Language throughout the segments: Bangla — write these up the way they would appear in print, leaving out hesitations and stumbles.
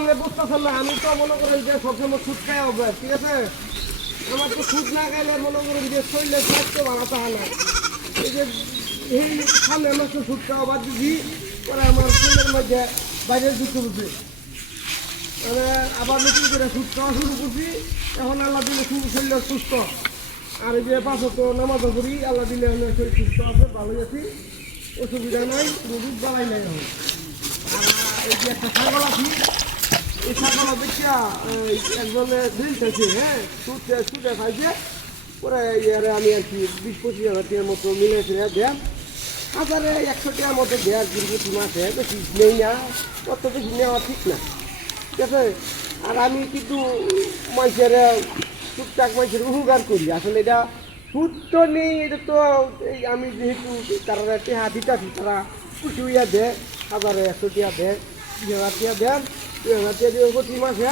আপনি বুঝতেছেন না, আমি তো মনে করেন যে সবসময় সুদ খাই হবে, ঠিক আছে? আমার তো সুদ না খাইলে মনে করেন যে শরীরের স্বাস্থ্য বাড়াতে হয় না। এই যে এই সামনে আমার তো সুদ খাওয়া বাদ দিছি, পরে আমার শরীরের মধ্যে বাইরের যুক্ত বুঝি মানে আবার নতুন করে সুদ খাওয়া শুরু করছি। এখন আল্লাহ দিলে শরীর সুস্থ। আর এই যে পাঁচ তো নামাজ করি, আল্লাহ দিলে শরীর সুস্থ আছে, ভালোই আছি, অসুবিধা নাই, রোগ বাড়াই নাই। এখন আর এই যে একটা ছাগল আছি, এই ছাগল দেখিয়া একজনে দিল চাইছে, হ্যাঁ সুদে খাইছে। পরে আমি আর কি 20-25 হাজার টাকার মতো মিলে ফিরে দেন, 1,100 টাকার মতো দেয় কিন্তু মাসে, বেশি নেই না, অত বেশি নেওয়া ঠিক না, ঠিক আছে? আর আমি কিন্তু মানুষের টুকটাক মানুষের উপকার করি, আসলে এটা সুদ তো নেই, এটা তো এই আমি যেহেতু তারা টেহা দিতাছি, তারা খুশি হইয়া দেয়, 1,100 টাকা দেয়, 2,000 টাকা দেন, 2,000 টাকা দিয়ে প্রতি মাসে।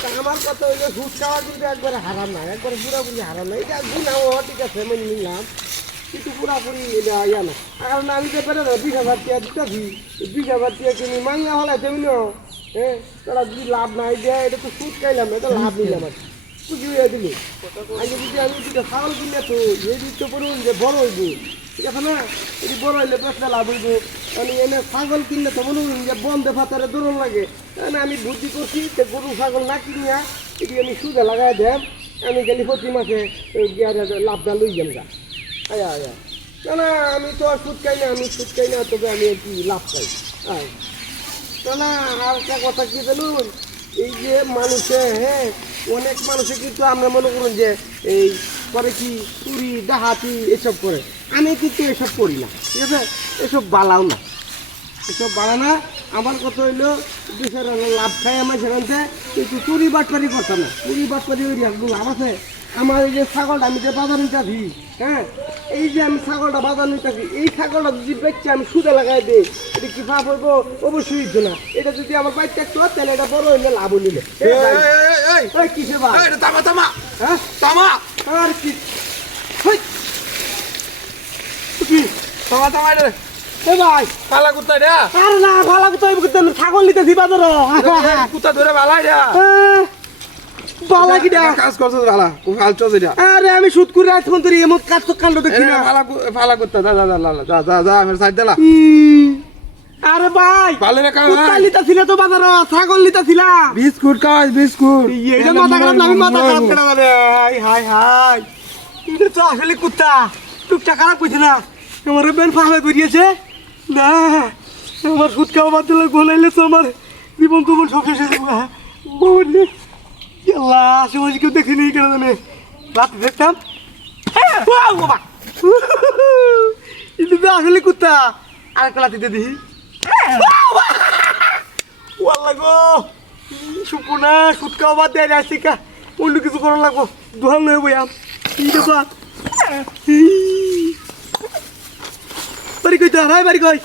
তা আমার কথা হইলে সুদ খাওয়া কিন্তু একবারে হারাম না, একবারে পুরাপুরি হারাম না। এটা গুণাও ঠিক আছে, মেনে নিলাম, কিন্তু পুরাপুরি এটা ইয়া না। কারণ আমি তো পেরে 20,000 টাকা দিতেছি, 20,000 টাকা কিনি মাঙ্গা হলে তেমনি, হ্যাঁ তারা যদি লাভ নাই দেয়, এটা তো সুদ খাইলাম, এটা লাভ নিলাম আর পুঁজি হইয়া দিলে। আগে যদি আমি দুটো ছাগল কিনে তো এই দিতে পারুন যে বড় হইব, ঠিক আছে না? যদি বড় হইলে বেশটা লাভ হইব। মানে এনে ছাগল কিনলে তো মনে করুন যে বন্ধে ফাতারে দৌড়ন লাগে। না আমি বুদ্ধি করছি যে গরু ছাগল না কিনিয়া এটি আমি সুদে লাগাই দেন, আমি গেলি প্রতি মাসে লাভটা লই যাম গা। আয়া আয়া না না, আমি তো আর সুদ খাই না, আমি সুদ খাই না, তবে আমি আর কি লাভ পাই। হ্যাঁ না না, আর একটা কথা কি জানুন, এই যে মানুষে, হ্যাঁ অনেক মানুষে কিন্তু আমরা মনে করুন যে এই করে কি চুরি ডাহাতি এসব করে, আমি কিন্তু এসব করি না, ঠিক আছে? এসব বালাও না, এসব বালা না। আমার কথা হইলো দুশো লাভ খাই আমার সেখানতে, কিন্তু চুরি বাটপারি করতাম না, চুরি বাটপারি ওই লাভ আছে। আমার এই যে ছাগলটা আমি যে বাজার নিতে আসি, হ্যাঁ এই যে আমি ছাগলটা বাজার নিতে আসি, এই ছাগলটা যদি বেচছে আমি সুদে লাগাই দিই, এটা কি ভাব হইব? অবশ্যই হইতো না। এটা যদি আমার বাইক থাকতো তাহলে এটা বড় হইলে লাভ হইলে কিসে বা হ্যাঁ তামা আর কি তামা তামা রে এ ভাই পালা কুত্তা রে, আরে না ভালো তো ছাগল নিতেছি বাজার কুত্তা ধরে পালাই রে, বালা কি কাজ করছ ভালা ও ফালছো যেটা। আরে আমি শুট করে আসব তোর এমন কাজ তো কাণ্ড দেখি না। ফালা কুত্তা যা যা যা যা যা আমার সাইড দিলা। আরে ভাই ভালো রে কাজ কুত্তা নিতেছিল তো বাজার, ছাগল নিতেছিল। বিস্কুট খাওয়াই বিস্কুট, এটা মাথা খারাপ না, আমি মাথা খারাপ কেন যাবে? হাই হাই হাই, এটা তো আসলে কুত্তা, টুকটা খারাপ কইছে না, আমার বেন ফাঁকা করিয়েছে না। আমার সুদ খাওয়া বাদ দিলে গোলাইলে তো আমার জীবন তোমার সব শেষ হয়ে যাবে। বললে আল্লাহ, আশেপাশে কেউ দেখিনি কেন জানে, রাতে দেখতাম বাবা এটা তো আসলে কুত্তা। আরেকটা লাতিতে দিই, আল্লাহ গো সুপুনা সুদ খাওয়া বাদ দেয় আসছি কা, অন্য কিছু করার লাগবো, দোহান নয় বইয়াম বাড়ি কই তো হাই বাড়ি কই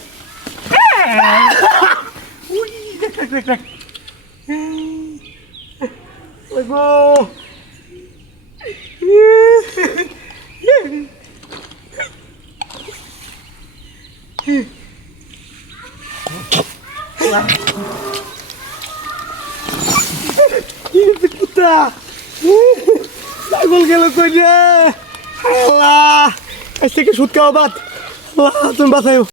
ওই গো কুত্তা ছাগল গেল কই রে, আল্লাহ আজ থেকে সুদ খাওয়া বাদ, আল্লাহ তুমি বাঁচাইও।